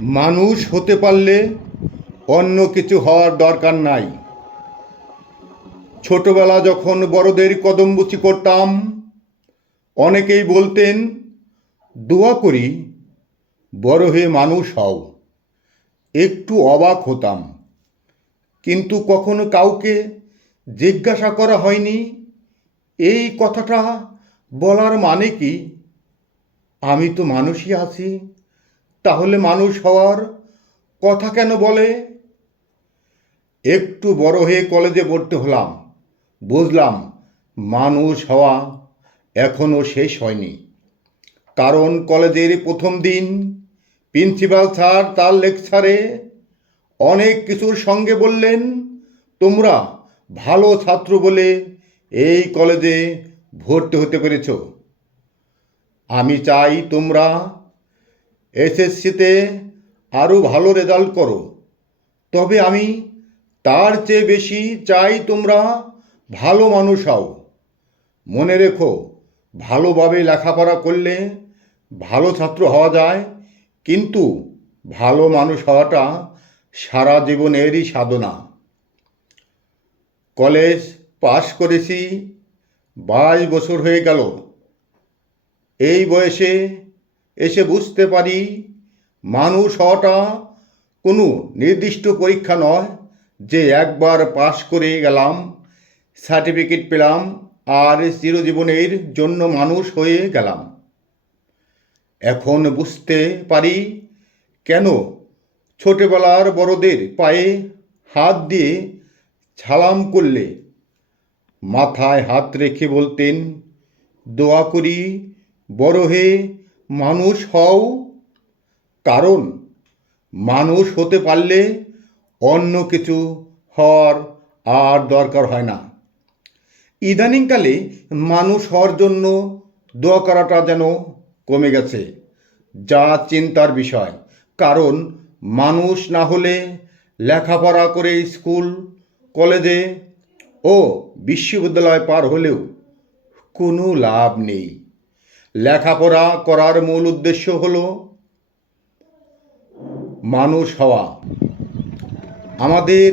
মানুষ হতে পারলে অন্য কিছু হওয়ার দরকার নাই। ছোটবেলা যখন বড়দের কদমবুচি করতাম, অনেকেই বলতেন, দোয়া করি, বড় হয়ে মানুষ হও। একটু অবাক হতাম। কিন্তু কখনো কাউকে জিজ্ঞাসা করা হয়নি। এই কথাটা বলার মানে কি? আমি তো মানুষই আছি। তাহলে মানুষ হওয়ার কথা কেন বলে? একটু বড় হয়ে কলেজে পড়তে হলাম। বুঝলাম মানুষ হওয়া এখনও শেষ হয়নি। কারণ কলেজের প্রথম দিন প্রিন্সিপাল স্যার তার লেকচারে অনেক কিছুর সঙ্গে বললেন, তোমরা ভালো ছাত্র বলে এই কলেজে ভর্তি হতে পেরেছ। আমি চাই তোমরা এসএসসিতে আরও ভালো রেজাল্ট করো। তবে আমি তার চেয়ে বেশি চাই তোমরা ভালো মানুষ হও। মনে রেখো, ভালোভাবে লেখাপড়া করলে ভালো ছাত্র হওয়া যায়, কিন্তু ভালো মানুষ হওয়াটা সারা জীবনেরই সাধনা। কলেজ পাশ করেছি, বাইশ বছর হয়ে গেল। এই বয়সে এসে বুঝতে পারি মানুষ হওয়াটা কোনো নির্দিষ্ট পরীক্ষা নয় যে একবার পাশ করে গেলাম, সার্টিফিকেট পেলাম আর চিরজীবনের জন্য মানুষ হয়ে গেলাম। এখন বুঝতে পারি কেন ছোটবেলার বড়দের পায়ে হাত দিয়ে ছালাম করলে। মাথায় হাত রেখে বলতেন, দোয়া করি বড় হয়ে মানুষ হও, কারণ মানুষ হতে পারলে অন্য কিছু হওয়ার আর দরকার হয় না। ইদানিংকালে মানুষ হওয়ার জন্য দোয়া করাটা যেন কমে গেছে, যা চিন্তার বিষয়। কারণ মানুষ না হলে লেখাপড়া করে স্কুল, কলেজে ও বিশ্ববিদ্যালয় পার হলেও কোনো লাভ নেই। লেখাপড়া করার মূল উদ্দেশ্য হল মানুষ হওয়া। আমাদের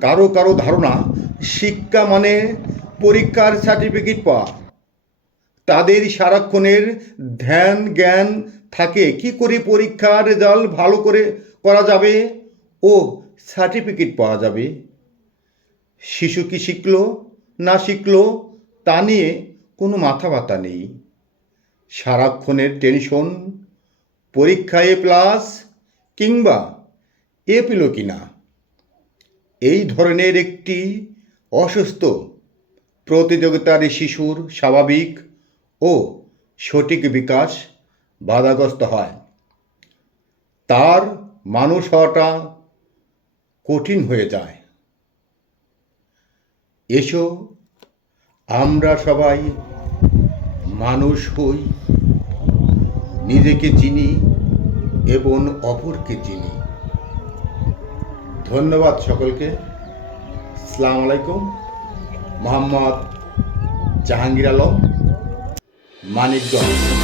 কারও কারও ধারণা, শিক্ষা মানে পরীক্ষার সার্টিফিকেট পাওয়া। তাদের সারাক্ষণের ধ্যান জ্ঞান থাকে, কি করে পরীক্ষার রেজাল্ট ভালো করে করা যাবে ও সার্টিফিকেট পাওয়া যাবে। শিশু কি শিখলো, না শিখলো, তা নিয়ে কোনো মাথা ব্যথা নেই। সারাক্ষণের টেনশন, পরীক্ষা এ প্লাস কিংবা এ পেল কি না এই ধরনের একটি অসুস্থ প্রতিযোগিতার শিশুর স্বাভাবিক ও সঠিক বিকাশ বাধাগ্রস্ত হয়। তার মানুষ হওয়াটা কঠিন হয়ে যায়। এসো, আমরা সবাই মানুষ হই, নিজেকে চিনি এবং অপরকে চিনি। ধন্যবাদ সকলকে। সালাম আলাইকুম। মোহাম্মদ জাহাঙ্গীর আলম, মানিকগঞ্জ।